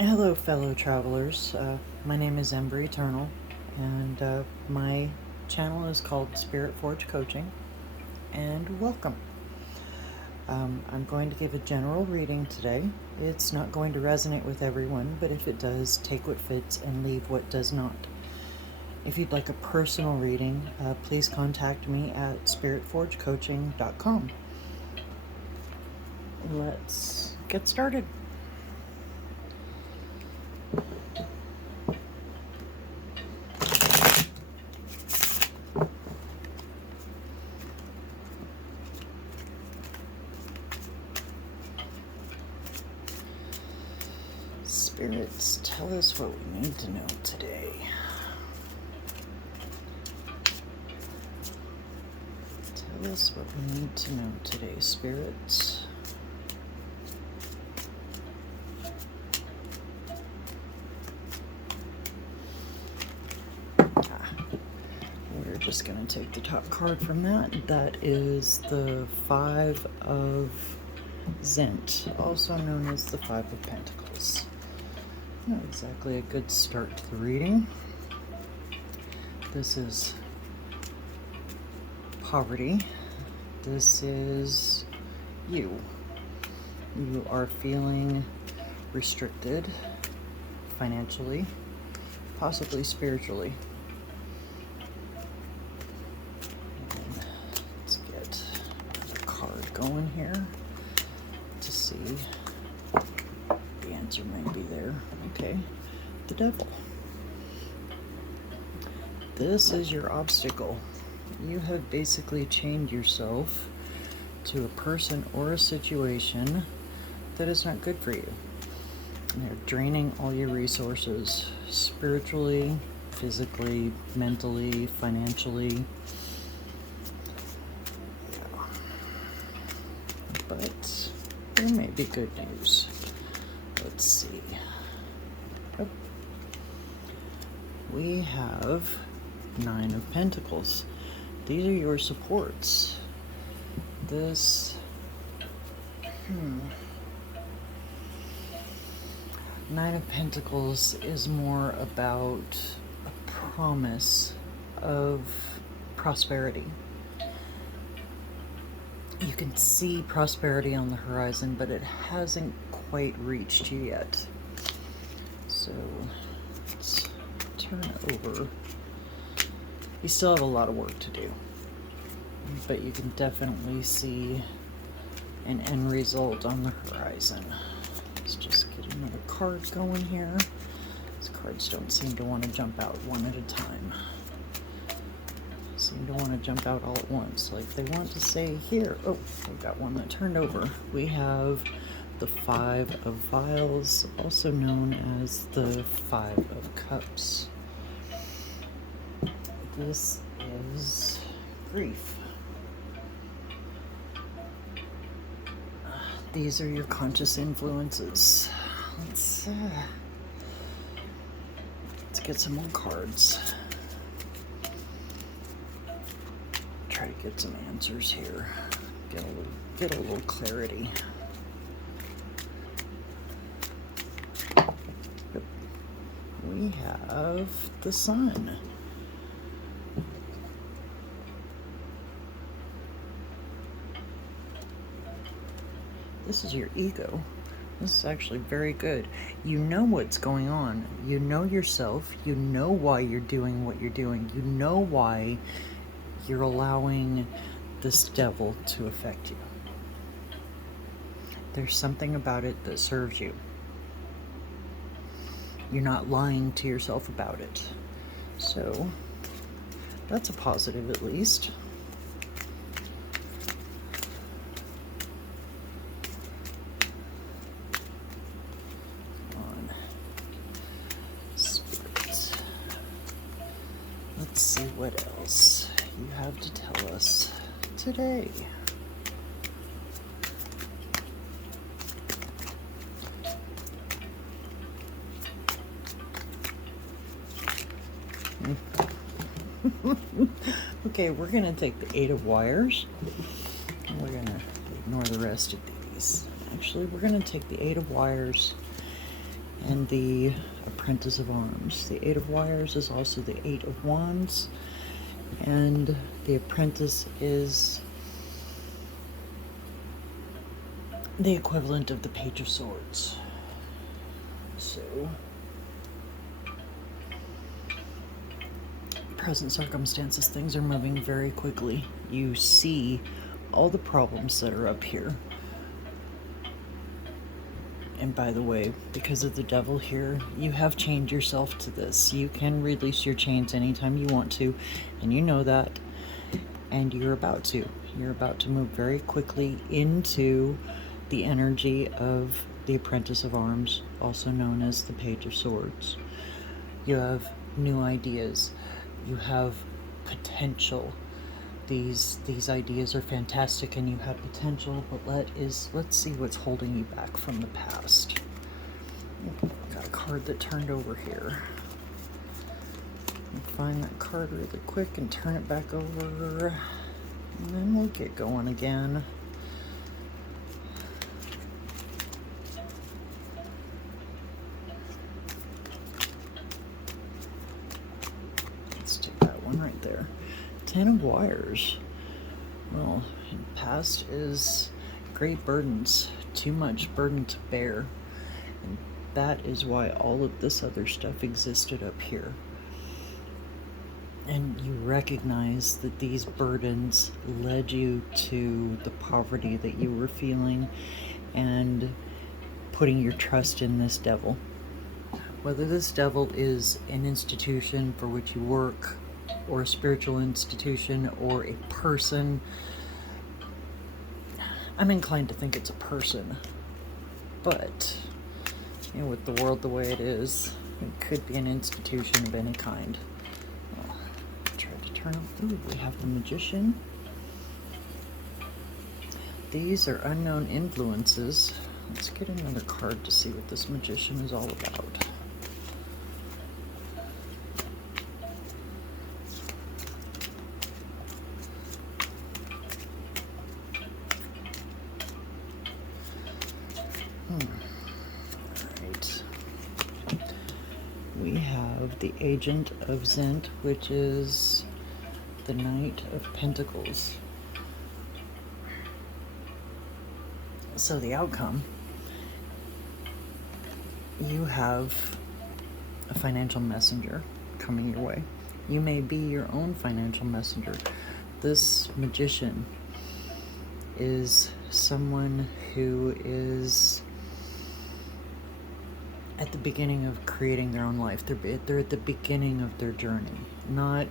Hello, fellow travelers. My name is Ember Aeternal, and my channel is called Spritforgecoaching, and welcome. I'm going to give a general reading today. It's not going to resonate with everyone, but if it does, take what fits and leave what does not. If you'd like a personal reading, please contact me at spritforgecoaching.com. Let's get started. Spirits, tell us what we need to know today. Tell us what we need to know today, spirits. We're just going to take the top card from that. That is the Five of Zent, also known as the Five of Pentacles. Not exactly a good start to the reading. This is poverty. This is you. You are feeling restricted financially, possibly spiritually. And let's get a card going here to see. The answer might be there. Okay, the Devil. This is your obstacle. You have basically chained yourself to a person or a situation that is not good for you. And they're draining all your resources, spiritually, physically, mentally, financially. Yeah. But there may be good news. Let's see. Oh. We have Nine of Pentacles. These are your supports. This Nine of Pentacles is more about a promise of prosperity. You can see prosperity on the horizon, but it hasn't quite reached you yet. So let's turn over. You still have a lot of work to do, but you can definitely see an end result on the horizon. Let's just get another card going here. These cards don't seem to want to jump out one at a time. Seem to want to jump out all at once, like they want to say here. Oh, we got one that turned over. We have the Five of Vials, also known as the Five of Cups. This is grief. These are your conscious influences. Let's get some more cards. Try to get some answers here. Get a little clarity. We have the Sun. This is your ego. This is actually very good. You know what's going on. You know yourself. You know why you're doing what you're doing. You know why you're allowing this devil to affect you. There's something about it that serves you. You're not lying to yourself about it. So that's a positive, at least. Let's see what else you have to tell us today. Okay, we're going to take the Eight of Wires, and we're going to ignore the rest of these. Actually, we're going to take the Eight of Wires and the Apprentice of Arms. The Eight of Wires is also the Eight of Wands, and the Apprentice is the equivalent of the Page of Swords. So, present circumstances, things are moving very quickly. You see all the problems that are up here. And by the way, because of the devil here, you have chained yourself to this. You can release your chains anytime you want to, and you know that. And you're about to. You're about to move very quickly into the energy of the Apprentice of Arms, also known as the Page of Swords. You have new ideas. You have potential. These ideas are fantastic and you have potential, but let's see what's holding you back from the past. Got a card that turned over here. Find that card really quick and turn it back over, and then we'll get going again. Let's take that one right there. 10 of Wires. Well, past is great burdens, too much burden to bear, and that is why all of this other stuff existed up here. And you recognize that these burdens led you to the poverty that you were feeling and putting your trust in this devil. Whether this devil is an institution for which you work, or a spiritual institution, or a person, I'm inclined to think it's a person. But, you know, with the world the way it is, it could be an institution of any kind. Turn up. Ooh, we have the Magician. These are unknown influences. Let's get another card to see what this Magician is all about. Alright. We have the Agent of Zent, which is the Knight of Pentacles. So the outcome, you have a financial messenger coming your way. You may be your own financial messenger. This Magician is someone who is at the beginning of creating their own life. They're at the beginning of their journey, not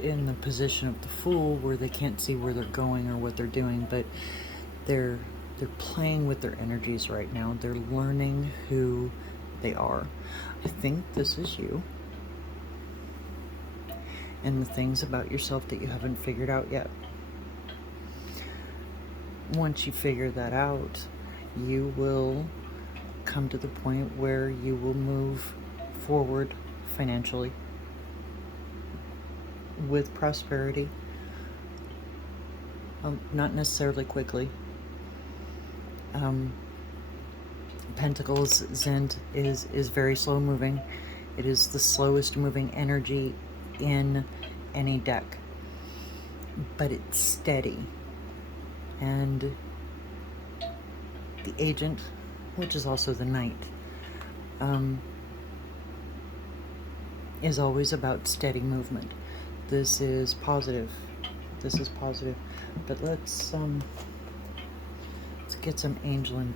in the position of the Fool where they can't see where they're going or what they're doing, but they're playing with their energies right now. They're learning who they are. I think this is you, and the things about yourself that you haven't figured out yet. Once you figure that out, you will come to the point where you will move forward financially with prosperity. Not necessarily quickly. Pentacles Zent is very slow moving. It is the slowest moving energy in any deck, but it's steady. And the Agent, which is also the Knight, is always about steady movement. This is positive. This is positive. But let's get some angel and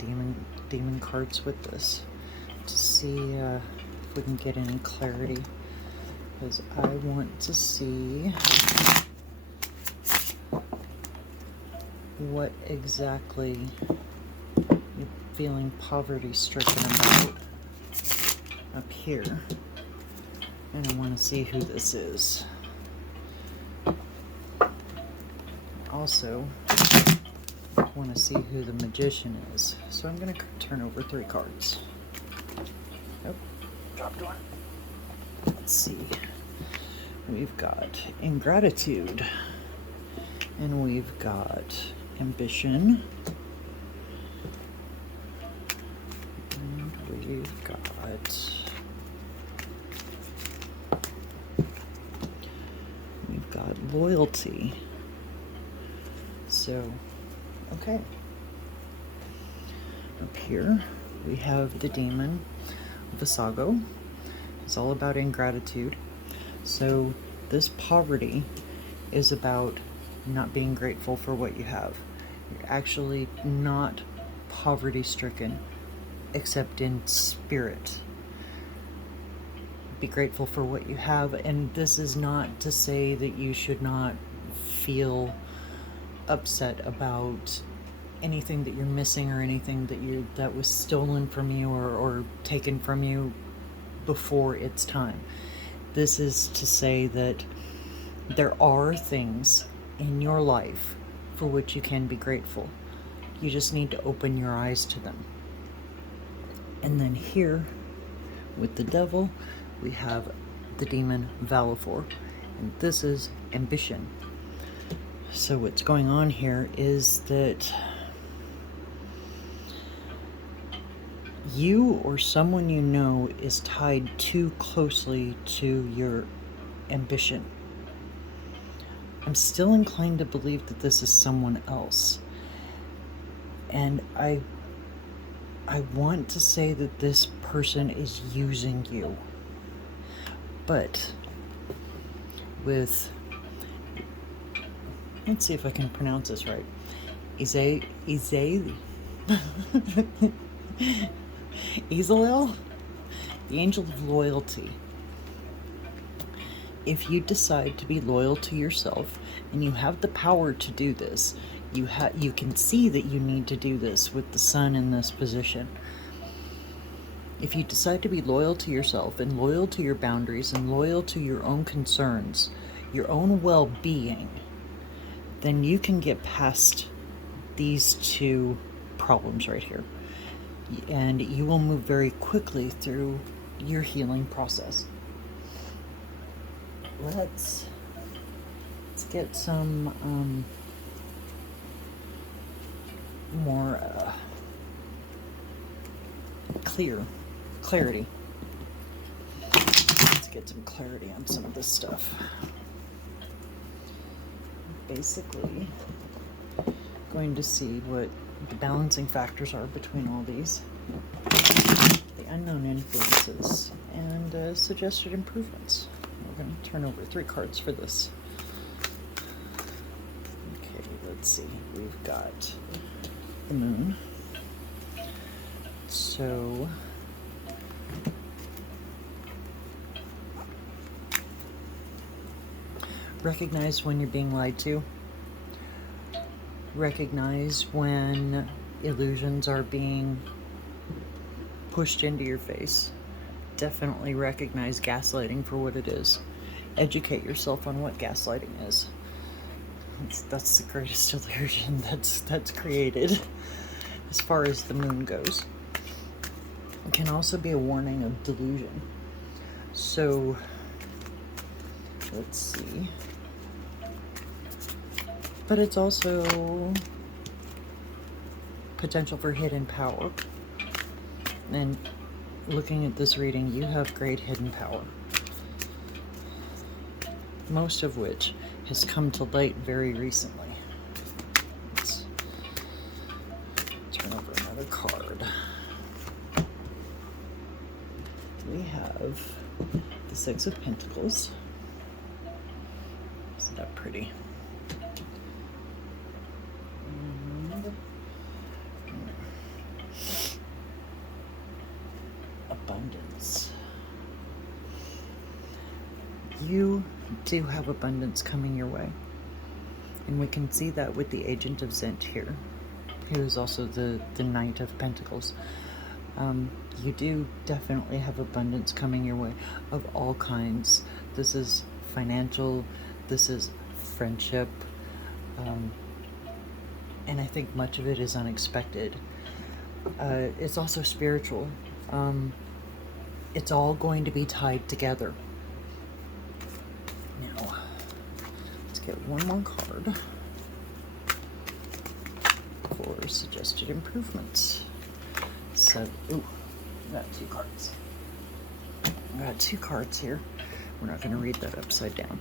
demon cards with this to see if we can get any clarity, because I want to see what exactly you're feeling poverty stricken about up here, and I want to see who this is. Also, I want to see who the Magician is. So I'm going to turn over 3 cards. Nope. Dropped one. Let's see. We've got Ingratitude. And we've got Ambition. And we've got loyalty. So, okay. Up here we have the demon Visago. It's all about ingratitude. So this poverty is about not being grateful for what you have. You're actually not poverty stricken, except in spirit. Be grateful for what you have, and this is not to say that you should not feel upset about anything that you're missing or anything that was stolen from you or taken from you before its time. This is to say that there are things in your life for which you can be grateful. You just need to open your eyes to them. And then here with the devil, we have the demon Valifor, and this is ambition. So what's going on here is that you or someone you know is tied too closely to your ambition. I'm still inclined to believe that this is someone else. And I want to say that this person is using you. But with, let's see if I can pronounce this right. Izelel, the angel of loyalty. If you decide to be loyal to yourself, and you have the power to do this, you can see that you need to do this with the sun in this position. If you decide to be loyal to yourself and loyal to your boundaries and loyal to your own concerns, your own well-being, then you can get past these two problems right here. And you will move very quickly through your healing process. Let's get some more clarity. Let's get some clarity on some of this stuff. Basically, going to see what the balancing factors are between all these, the unknown influences, and suggested improvements. We're going to turn over 3 cards for this. Okay, let's see. We've got the moon. So recognize when you're being lied to. Recognize when illusions are being pushed into your face. Definitely recognize gaslighting for what it is. Educate yourself on what gaslighting is. That's the greatest illusion that's created as far as the moon goes. It can also be a warning of delusion. So let's see. But it's also potential for hidden power. And looking at this reading, you have great hidden power, most of which has come to light very recently. Let's turn over another card. We have the Six of Pentacles. Isn't that pretty? Abundance. You do have abundance coming your way, and we can see that with the Agent of Zent here, who is also the Knight of Pentacles. You do definitely have abundance coming your way of all kinds. This is financial, this is friendship, and I think much of it is unexpected. It's also spiritual. It's all going to be tied together. Now, let's get one more card for suggested improvements. So, got two cards. I got two cards here. We're not going to read that upside down.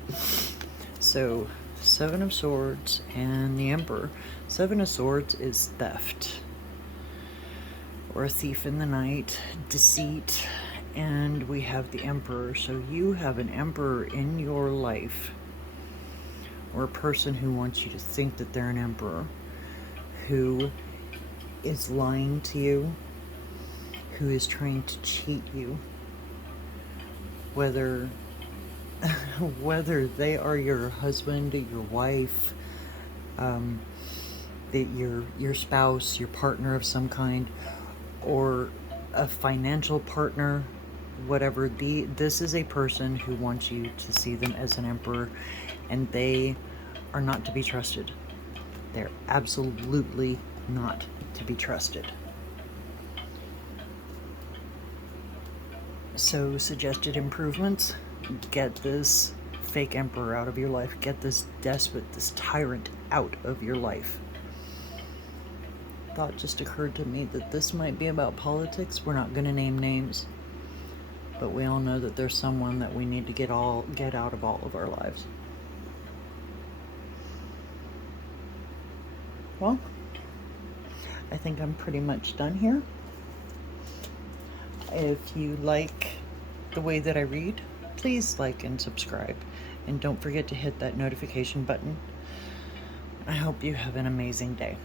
So, Seven of Swords and the Emperor. Seven of Swords is theft, or a thief in the night, deceit, and we have the Emperor. So you have an Emperor in your life, or a person who wants you to think that they're an Emperor, who is lying to you, who is trying to cheat you, whether they are your husband, your wife, your spouse, your partner of some kind, or a financial partner, whatever. This is a person who wants you to see them as an Emperor, and they are not to be trusted. They're absolutely not to be trusted. So, suggested improvements: get this fake Emperor out of your life. Get this despot, this tyrant out of your life. Thought just occurred to me that this might be about politics. We're not going to name names, but we all know that there's someone that we need to get out of all of our lives. Well, I think I'm pretty much done here. If you like the way that I read, please like and subscribe, and don't forget to hit that notification button. I hope you have an amazing day.